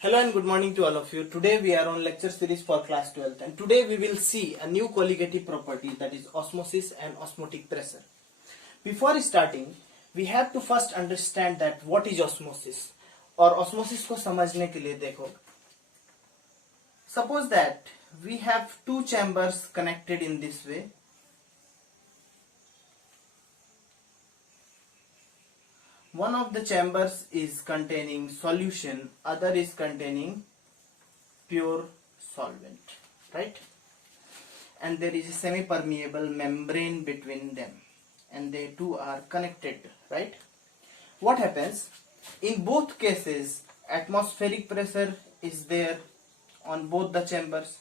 Hello and good morning to all of you. Today we are on lecture series for class 12th and today we will see a new colligative property, that is osmosis and osmotic pressure. Before starting, we have to first understand that what is osmosis. और osmosis को समझने के लिए देखो, suppose that we have two chambers connected in this way. One of the chambers is containing solution, other is containing pure solvent, right? And there is a semi-permeable membrane between them and they two are connected, right? What happens? In both cases, atmospheric pressure is there on both the chambers,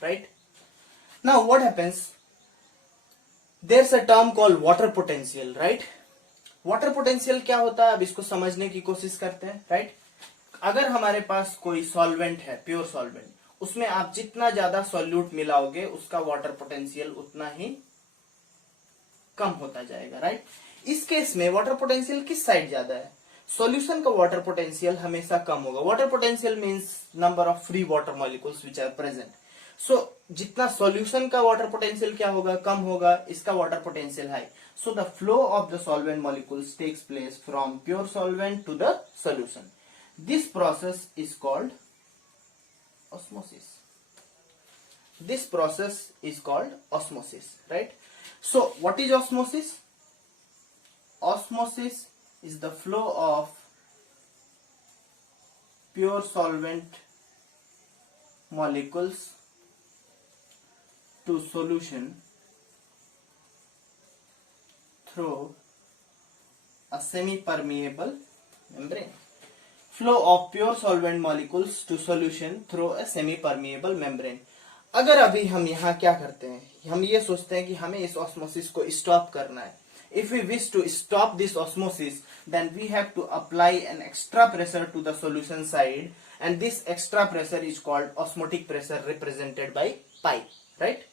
right? Now what happens? There's a term called water potential, right? Water potential क्या होता है, अब इसको समझने की कोशिश करते हैं, राइट? अगर हमारे पास कोई सॉल्वेंट है, प्योर सॉल्वेंट, उसमें आप जितना ज्यादा सॉल्यूट मिलाओगे उसका वाटर पोटेंशियल उतना ही कम होता जाएगा, राइट? इस केस में वाटर पोटेंशियल किस साइड ज्यादा है? सॉल्यूशन का वाटर पोटेंशियल हमेशा कम होगा. Water potential means number of free water molecules which are present. So जितना सॉल्यूशन का वाटर पोटेंशियल क्या होगा, कम होगा, इसका water potential high. So the flow of the solvent molecules takes place from pure solvent to the solution. This process is called osmosis. This process is called osmosis, right? So what is osmosis? Osmosis is the flow of pure solvent molecules to solution through a semi-permeable membrane. Flow of pure solvent molecules to solution through a semi-permeable membrane. अगर अभी हम यहाँ क्या करते हैं, हम ये सोचते हैं कि हमें इस osmosis को stop करना है. If we wish to stop this osmosis, then we have to apply an extra pressure to the solution side, and this extra pressure is called osmotic pressure, represented by pi, right?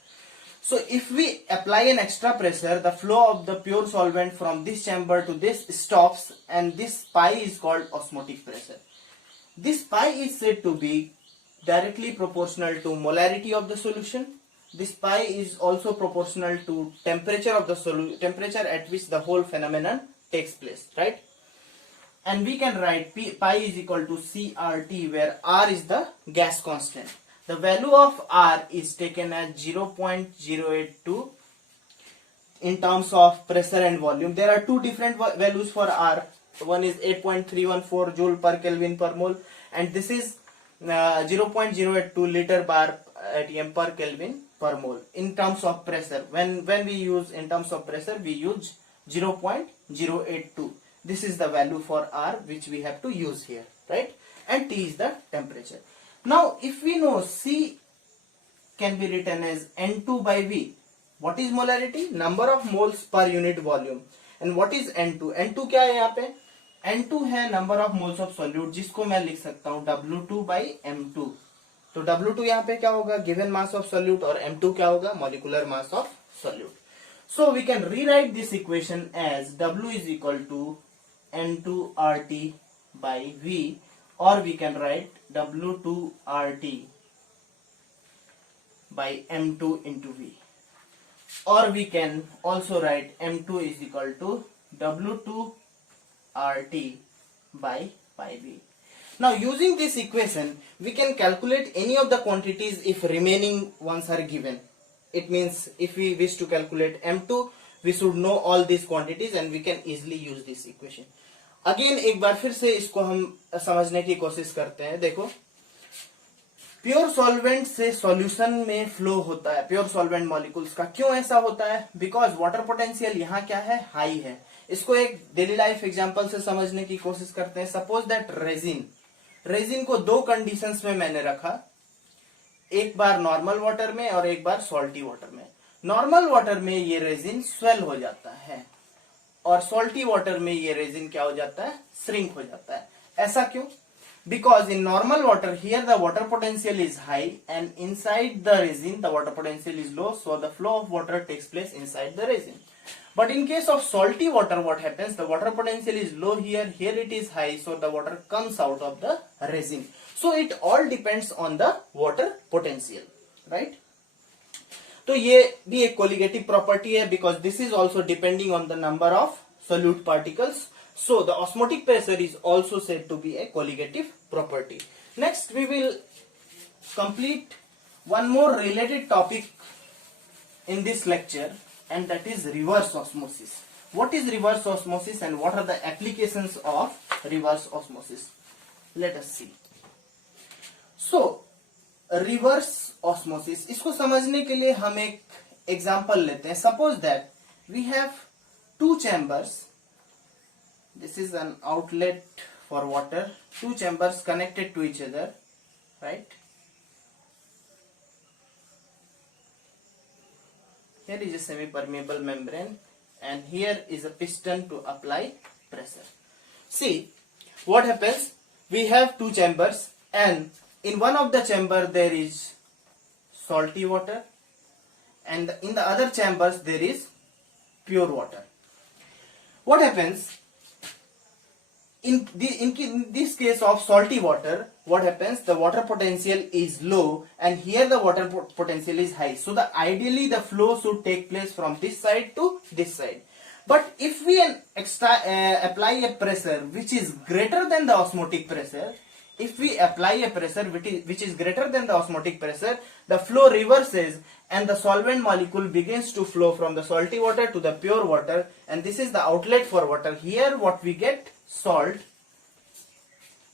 So if we apply an extra pressure, the flow of the pure solvent from this chamber to this stops, and this pi is called osmotic pressure. This pi is said to be directly proportional to molarity of the solution. This pi is also proportional to temperature of the temperature at which the whole phenomenon takes place, right? And we can write pi is equal to CRT, where R is the gas constant. The value of R is taken as 0.082 in terms of pressure and volume. There are two different values for R. One is 8.314 joule per Kelvin per mole, and this is 0.082 liter bar atm per Kelvin per mole. In terms of pressure, when we use in terms of pressure, we use 0.082. This is the value for R which we have to use here, right? And T is the temperature. Now, if we know C can be written as N2 by V, what is molarity? Number of moles per unit volume. And what is N2? N2 क्या है यहाँ पे? N2 है number of moles of solute, जिसको मैं लिख सकता हूँ W2 by M2. तो W2 यहाँ पे क्या होगा? Given mass of solute, और M2 क्या होगा? Molecular mass of solute. So we can rewrite this equation as W is equal to N2 RT by V, or we can write W2 RT by M2 into V, or we can also write M2 is equal to W2 RT by pi V. Now using this equation, we can calculate any of the quantities if remaining ones are given. It means if we wish to calculate M2, we should know all these quantities and we can easily use this equation. Again एक बार फिर से इसको हम समझने की कोशिश करते हैं. देखो, प्योर सॉल्वेंट से सॉल्यूशन में फ्लो होता है प्योर सॉल्वेंट मॉलिक्यूल्स का. क्यों ऐसा होता है? बिकॉज वाटर पोटेंशियल यहाँ क्या है? हाई है. इसको एक डेली लाइफ एग्जांपल से समझने की कोशिश करते हैं. सपोज दैट रेजिन को दो कंडीशंस में मैंने रखा, एक बार नॉर्मल वाटर में और एक बार सॉल्टी वाटर में. नॉर्मल वाटर में ये रेजिन स्वेल हो जाता है और सॉल्टी वाटर में ये रेजिन क्या हो जाता है? श्रिंक हो जाता है. ऐसा क्यों? Because in normal water, here the water potential is high and inside the resin the water potential is low, so the flow of water takes place inside the resin. But in case of salty water, what happens? The water potential is low here, here it is high, so the water comes out of the resin. So it all depends on the water potential, right? तो ये भी एक colligative property है, because this is also depending on the number of solute particles. So the osmotic pressure is also said to be a colligative property. Next we will complete one more related topic in this lecture, and that is reverse osmosis. What is reverse osmosis and what are the applications of reverse osmosis? Let us see. So reverse osmosis, इसको समझने के लिए हम एक example लेते हैं. Suppose that we have two chambers. This is an outlet for water. Two chambers connected to each other, right? Here is a semi-permeable membrane, and here is a piston to apply pressure. See what happens. We have two chambers, and in one of the chamber there is salty water, and in the other chambers there is pure water. What happens in this case of salty water? What happens? The water potential is low, and here the water potential is high. So ideally the flow should take place from this side to this side. But if we apply a pressure which is greater than the osmotic pressure, if we apply a pressure which is greater than the osmotic pressure, the flow reverses and the solvent molecule begins to flow from the salty water to the pure water, and this is the outlet for water. Here what we get? Salt,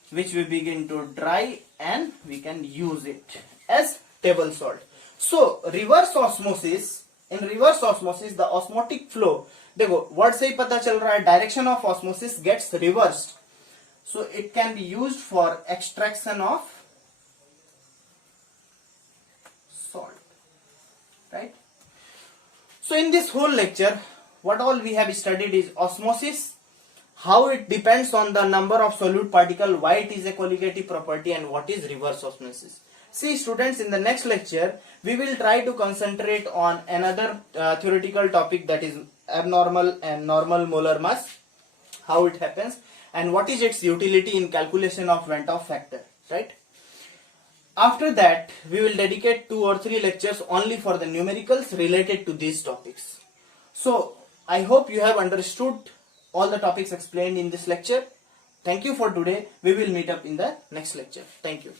which we begin to dry, and we can use it as table salt. So reverse osmosis, in reverse osmosis the osmotic flow, देखो word से ही पता चल रहा है, direction of osmosis gets reversed. So it can be used for extraction of salt, right? So in this whole lecture, what all we have studied is osmosis, how it depends on the number of solute particle, why it is a colligative property, and what is reverse osmosis. See students, in the next lecture we will try to concentrate on another theoretical topic, that is abnormal and normal molar mass, how it happens, and what is its utility in calculation of Vent-Off factor, right? After that we will dedicate 2 or 3 lectures only for the numericals related to these topics. So I hope you have understood all the topics explained in this lecture. Thank you for today. We will meet up in the next lecture. Thank you.